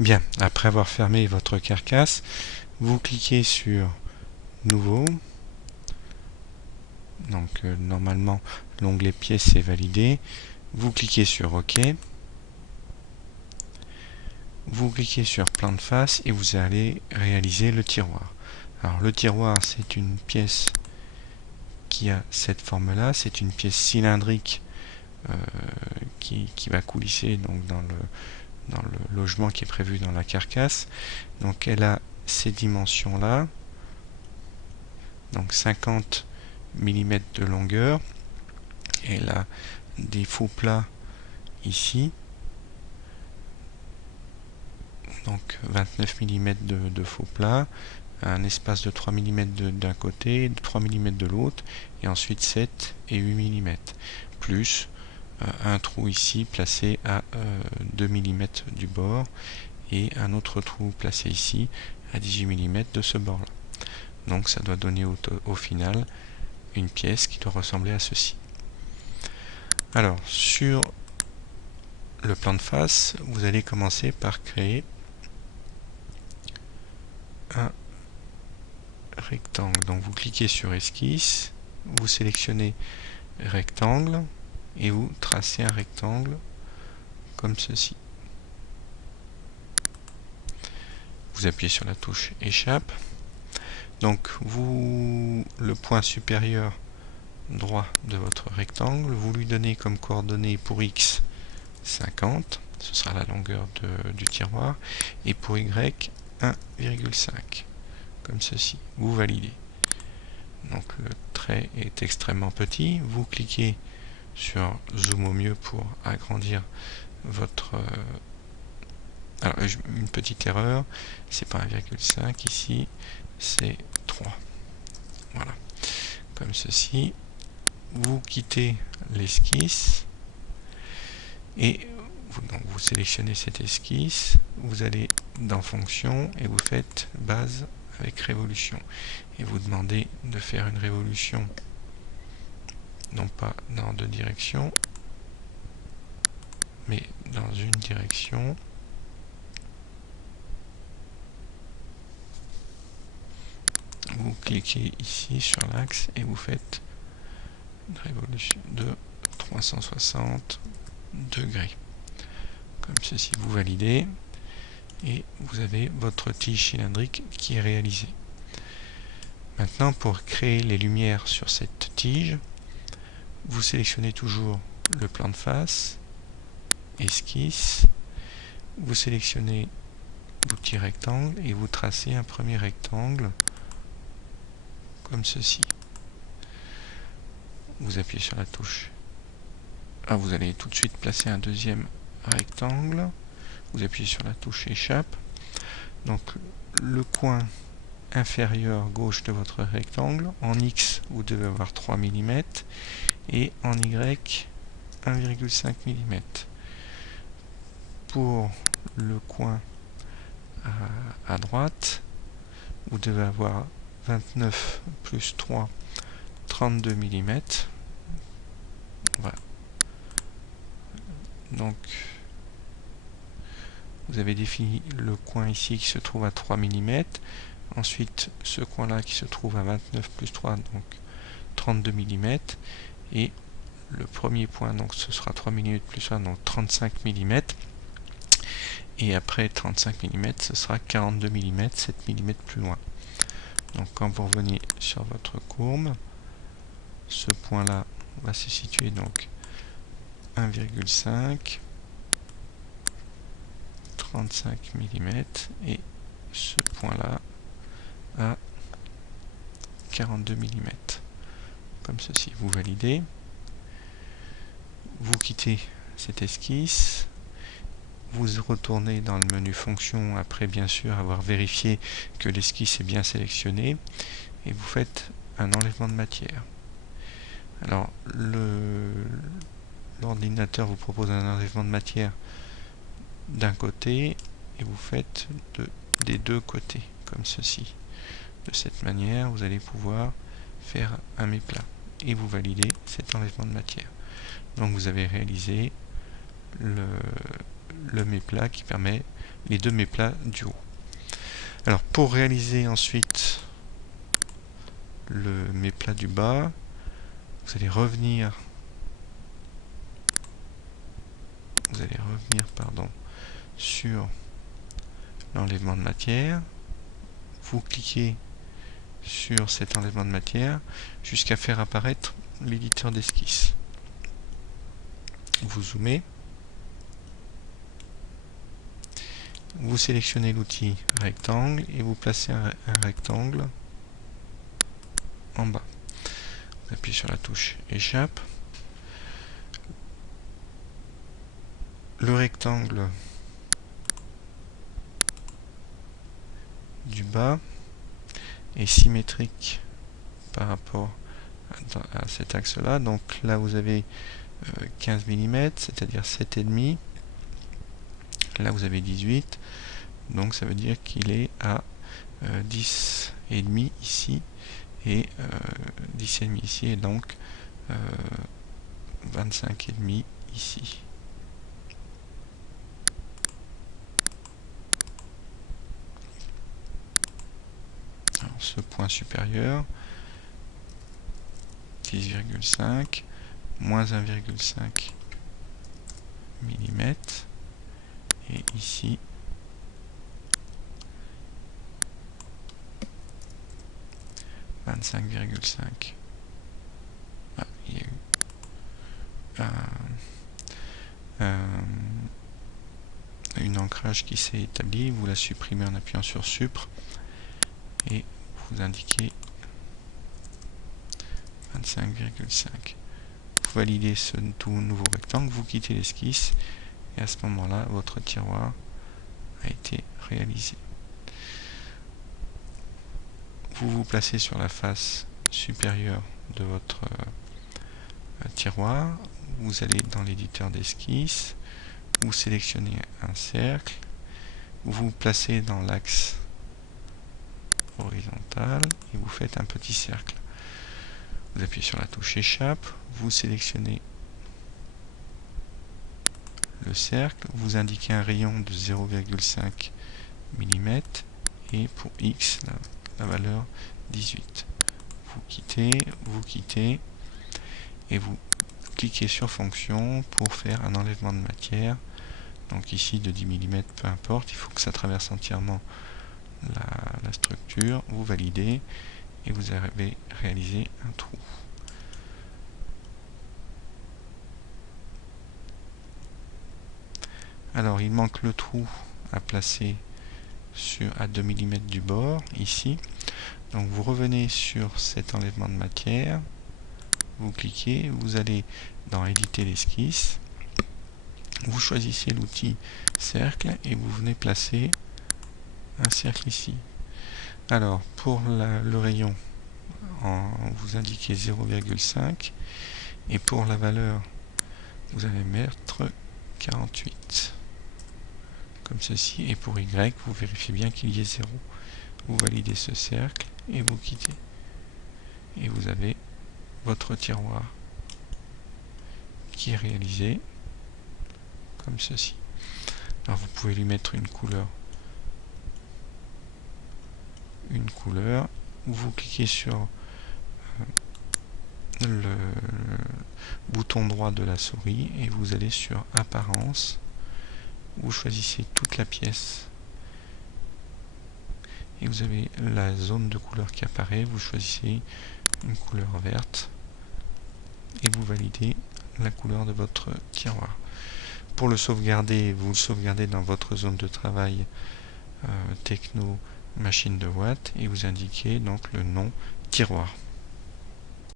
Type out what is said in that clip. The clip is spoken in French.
Bien, après avoir fermé votre carcasse, vous cliquez sur Nouveau. Donc normalement l'onglet pièces est validé. Vous cliquez sur OK. Vous cliquez sur plan de face et vous allez réaliser le tiroir. Alors le tiroir, c'est une pièce qui a cette forme-là. C'est une pièce cylindrique qui va coulisser donc dans le logement qui est prévu dans la carcasse. Donc elle a ces dimensions-là. Donc 50 mm de longueur. Elle a des faux plats ici. Donc 29 mm de faux plat, un espace de 3 mm d'un côté, 3 mm de l'autre, et ensuite 7 et 8 mm, plus un trou ici placé à 2 mm du bord, et un autre trou placé ici à 18 mm de ce bord-là. Donc ça doit donner au final une pièce qui doit ressembler à ceci. Alors, sur le plan de face, vous allez commencer par créer un rectangle. Donc vous cliquez sur esquisse, vous sélectionnez rectangle et vous tracez un rectangle comme ceci. Vous appuyez sur la touche échappe. Donc le point supérieur droit de votre rectangle, vous lui donnez comme coordonnée pour X 50, ce sera la longueur du tiroir, et pour Y 1,5, comme ceci. Vous validez. Donc le trait est extrêmement petit. Vous cliquez sur Zoom au mieux pour agrandir votre... alors une petite erreur, c'est pas 1,5 ici, c'est 3. Voilà, comme ceci. Vous quittez l'esquisse et vous sélectionnez cette esquisse, vous allez dans Fonction et vous faites Base avec Révolution. Et vous demandez de faire une révolution, non pas dans deux directions, mais dans une direction. Vous cliquez ici sur l'axe et vous faites une révolution de 360 degrés. Comme ceci, vous validez et vous avez votre tige cylindrique qui est réalisée. Maintenant, pour créer les lumières sur cette tige, vous sélectionnez toujours le plan de face, esquisse, vous sélectionnez l'outil rectangle et vous tracez un premier rectangle comme ceci. Vous appuyez sur la touche. Vous allez tout de suite placer un deuxième rectangle. Vous appuyez sur la touche échappe. Donc le coin inférieur gauche de votre rectangle, en X vous devez avoir 3 mm et en Y 1,5 mm. Pour le coin à droite, vous devez avoir 29 plus 3, 32 mm. Voilà. Donc vous avez défini le coin ici qui se trouve à 3 mm. Ensuite, ce coin-là qui se trouve à 29 plus 3, donc 32 mm. Et le premier point, donc ce sera 3 mm plus 1, donc 35 mm. Et après 35 mm, ce sera 42 mm, 7 mm plus loin. Donc quand vous revenez sur votre courbe, ce point-là va se situer donc 1,5, 35 mm, et ce point-là à 42 mm. Comme ceci, vous validez. Vous quittez cette esquisse. Vous retournez dans le menu fonction après bien sûr avoir vérifié que l'esquisse est bien sélectionnée et vous faites un enlèvement de matière. Alors l'ordinateur vous propose un enlèvement de matière d'un côté et vous faites des deux côtés comme ceci. De cette manière vous allez pouvoir faire un méplat et vous validez cet enlèvement de matière. Donc vous avez réalisé le méplat qui permet les deux méplats du haut. Alors pour réaliser ensuite le méplat du bas, vous allez revenir sur l'enlèvement de matière, vous cliquez sur cet enlèvement de matière jusqu'à faire apparaître l'éditeur d'esquisse. Vous zoomez, vous sélectionnez l'outil rectangle et vous placez un rectangle en bas. Vous appuyez sur la touche échappe. Le rectangle du bas est symétrique par rapport à cet axe là, donc là vous avez 15 mm, c'est-à-dire 7,5, là vous avez 18, donc ça veut dire qu'il est à 10,5 ici et 10,5 ici, et donc 25,5 ici. Alors, ce point supérieur, 10,5, moins 1,5 mm, et ici 25,5. Ah, il y a eu un ancrage qui s'est établi, vous la supprimez en appuyant sur Supr et vous indiquez 25,5. Vous validez ce tout nouveau rectangle, vous quittez l'esquisse et à ce moment-là, votre tiroir a été réalisé. Vous vous placez sur la face supérieure de votre tiroir, vous allez dans l'éditeur d'esquisse, vous sélectionnez un cercle, vous vous placez dans l'axe horizontal et vous faites un petit cercle. Vous appuyez sur la touche échappe, vous sélectionnez le cercle, vous indiquez un rayon de 0,5 mm et pour X la valeur 18. Vous quittez et vous cliquez sur fonction pour faire un enlèvement de matière. Donc ici de 10 mm, peu importe, il faut que ça traverse entièrement la structure. Vous validez et vous avez réalisé un trou. Alors il manque le trou à placer à 2 mm du bord, ici. Donc vous revenez sur cet enlèvement de matière, vous cliquez, vous allez dans éditer l'esquisse, vous choisissez l'outil cercle et vous venez placer un cercle ici. Alors pour le rayon, vous indiquez 0,5 et pour la valeur vous allez mettre 48 comme ceci, et pour Y vous vérifiez bien qu'il y ait 0. Vous validez ce cercle et vous quittez et vous avez votre tiroir qui est réalisé comme ceci. Alors vous pouvez lui mettre une couleur, vous cliquez sur le bouton droit de la souris et vous allez sur apparence, vous choisissez toute la pièce et vous avez la zone de couleur qui apparaît, vous choisissez une couleur verte et vous validez la couleur de votre tiroir. Pour le sauvegarder, vous le sauvegardez dans votre zone de travail techno machine de Watt et vous indiquez donc le nom tiroir.